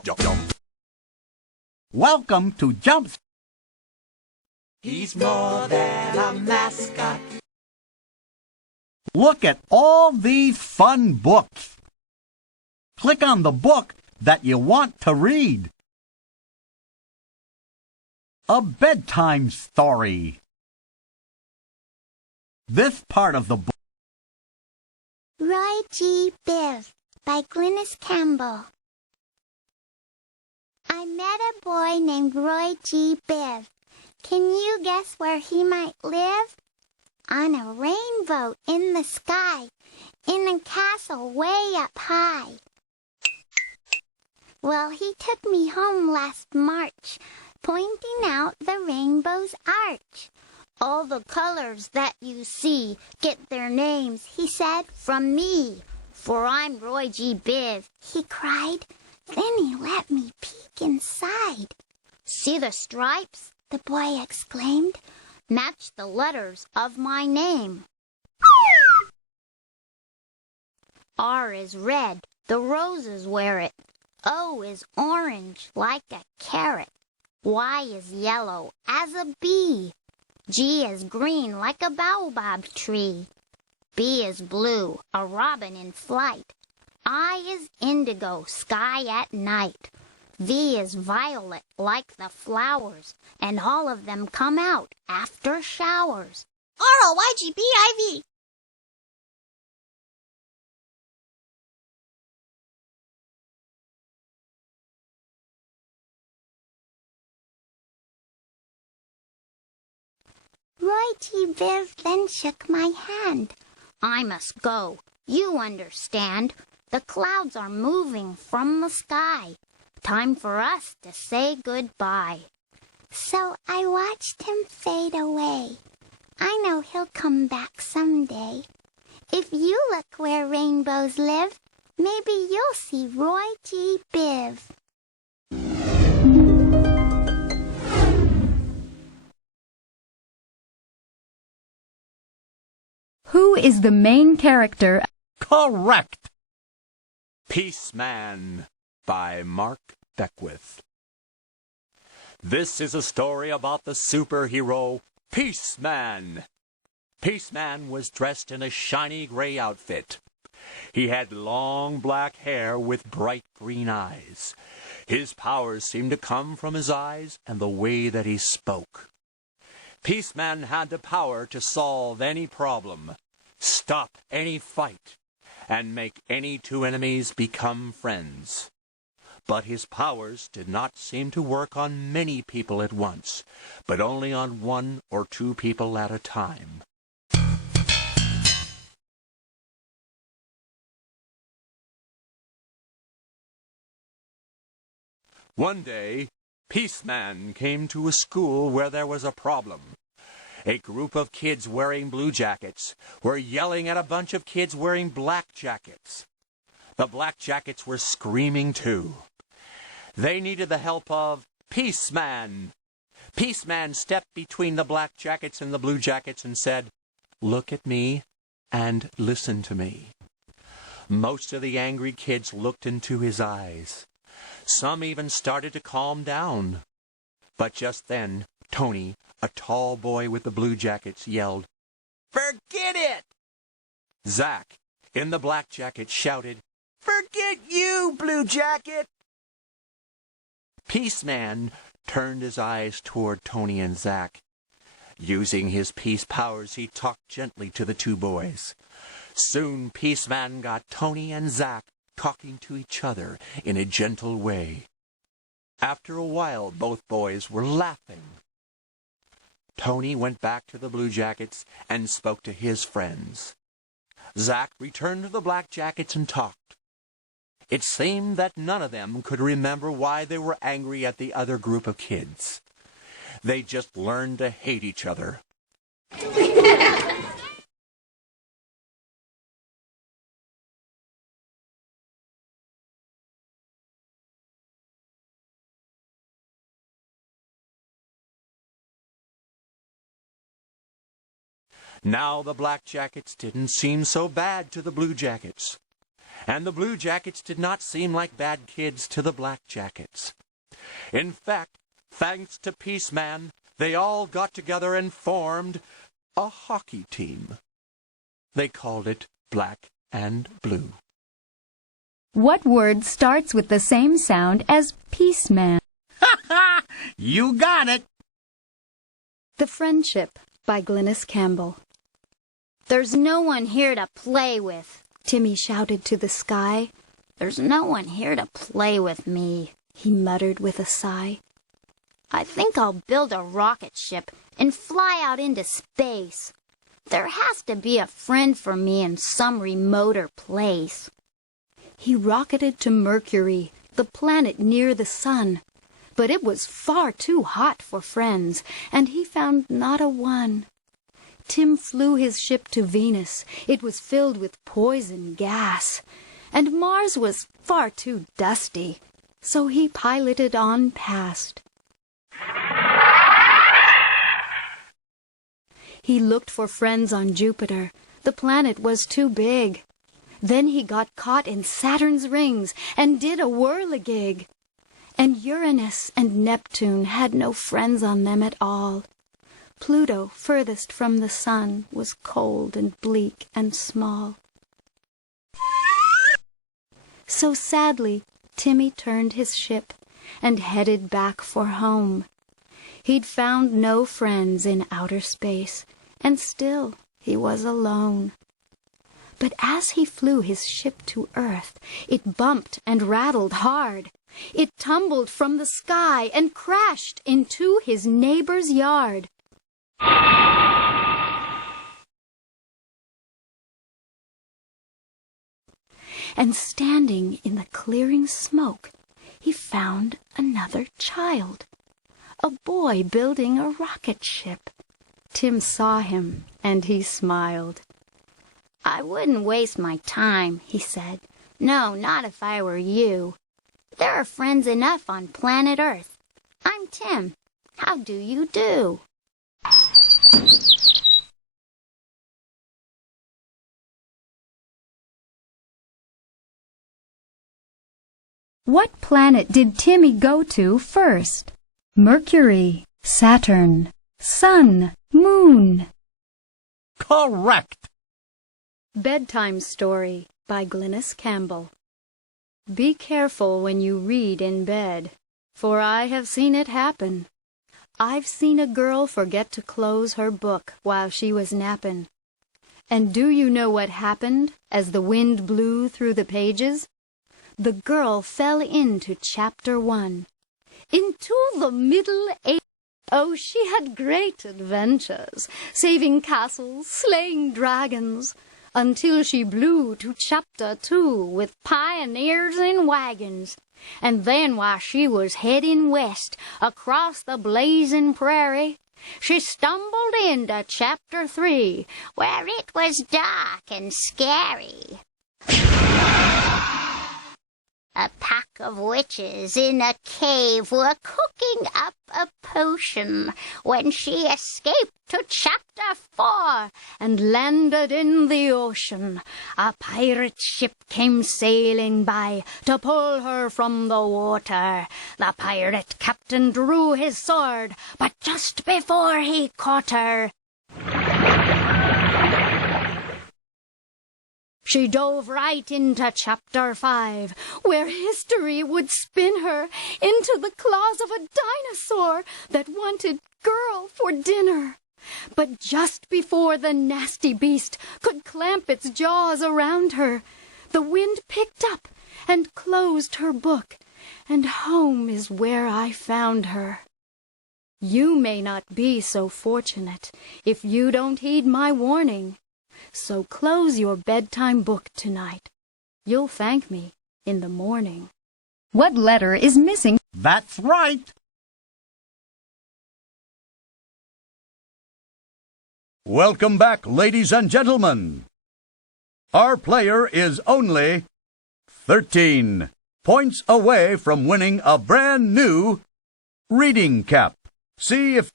Jump. Welcome to Jumpstart. He's more than a mascot. Look at all these fun books. Click on the book that you want to read. A bedtime story. This part of the book. Roy G. Biv by Glynis Campbell. I met a boy named Roy G. Biv. Can you guess where he might live? On a rainbow in the sky, in a castle way up high. Well, he took me home last March, pointing out the rainbow's arch. All the colors that you see get their names, he said, from me. For I'm Roy G. Biv, he cried. Then he let me peek inside. See the stripes? The boy exclaimed. Match the letters of my name. R is red, the roses wear it. O is orange, like a carrot. Y is yellow, as a bee. G is green, like a baobab tree. B is blue, a robin in flight. I is indigo, sky at night. V is violet, like the flowers, and all of them come out after showers. R-O-Y-G-B-I-V. Roy G. Biv then shook my hand. I must go. You understand. The clouds are moving from the sky. Time for us to say goodbye. So I watched him fade away. I know he'll come back someday. If you look where rainbows live, maybe you'll see Roy G. Biv. Who is the main character? Correct. Peaceman by Mark Beckwith. This is a story about the superhero Peaceman. Peaceman was dressed in a shiny gray outfit. He had long black hair with bright green eyes. His powers seemed to come from his eyes and the way that he spoke. Peaceman had the power to solve any problem, stop any fight, and make any two enemies become friends. But his powers did not seem to work on many people at once, but only on one or two people at a time. One day, Peaceman came to a school where there was a problem. A group of kids wearing blue jackets were yelling at a bunch of kids wearing black jackets. The black jackets were screaming too. They needed the help of Peaceman. Peaceman stepped between the black jackets and the blue jackets and said, "Look at me and listen to me." Most of the angry kids looked into his eyes. Some even started to calm down. But just then, Tony, a tall boy with the blue jackets, yelled, "Forget it!" Zach, in the black jacket, shouted, "Forget you, blue jacket!" Peaceman turned his eyes toward Tony and Zach. Using his peace powers, he talked gently to the two boys. Soon, Peaceman got Tony and Zach talking to each other in a gentle way. After a while, both boys were laughing. Tony went back to the blue jackets and spoke to his friends. Zach returned to the black jackets and talked. It seemed that none of them could remember why they were angry at the other group of kids. They just learned to hate each other. Now the black jackets didn't seem so bad to the blue jackets. and the Blue Jackets did not seem like bad kids to the Black Jackets. In fact, thanks to Peaceman, they all got together and formed a hockey team. They called it Black and Blue. What word starts with the same sound as Peaceman? You got it. The Friendship by Glynis Campbell. There's no one here to play with, Timmy shouted to the sky. There's no one here to play with me, He muttered with a sigh. I think I'll build a rocket ship and fly out into space. There has to be a friend for me in some remoter place. He rocketed to Mercury, the planet near the sun. But it was far too hot for friends, and he found not a one. Tim flew his ship to Venus. It was filled with poison gas. And Mars was far too dusty, so he piloted on past. He looked for friends on Jupiter. The planet was too big. Then he got caught in Saturn's rings and did a whirligig. And Uranus and Neptune had no friends on them at all. Pluto, furthest from the sun, was cold and bleak and small. So sadly, Timmy turned his ship and headed back for home. He'd found no friends in outer space, and still he was alone. But as he flew his ship to Earth, it bumped and rattled hard. It tumbled from the sky and crashed into his neighbor's yard. And standing in the clearing smoke, he found another child, a boy building a rocket ship. Tim saw him, and he smiled. I wouldn't waste my time, he said. No, not if I were you. There are friends enough on planet Earth. I'm Tim. How do you do? What planet did Timmy go to first? Mercury, Saturn, Sun, Moon. Correct. Bedtime Story by Glynis Campbell. Be careful when you read in bed, for I have seen it happen. I've seen a girl forget to close her book while she was nappin'. And do you know what happened as the wind blew through the pages? The girl fell into chapter 1. Into the Middle Ages. Oh, she had great adventures, saving castles, slaying dragons, until she blew to chapter 2 with pioneers in wagons. And then while she was heading west across the blazing prairie, she stumbled into chapter 3, where it was dark and scary. A pack of witches in a cave were cooking up a potion when she escaped to chapter 4 and landed in the ocean. A pirate ship came sailing by to pull her from the water. The pirate captain drew his sword, but just before he caught her, she dove right into chapter 5, where history would spin her into the claws of a dinosaur that wanted girl for dinner. But just before the nasty beast could clamp its jaws around her, the wind picked up and closed her book, and home is where I found her. You may not be so fortunate if you don't heed my warning. So close your bedtime book tonight. You'll thank me in the morning. What letter is missing? That's right. Welcome back, ladies and gentlemen. Our player is only 13 points away from winning a brand new reading cap. See if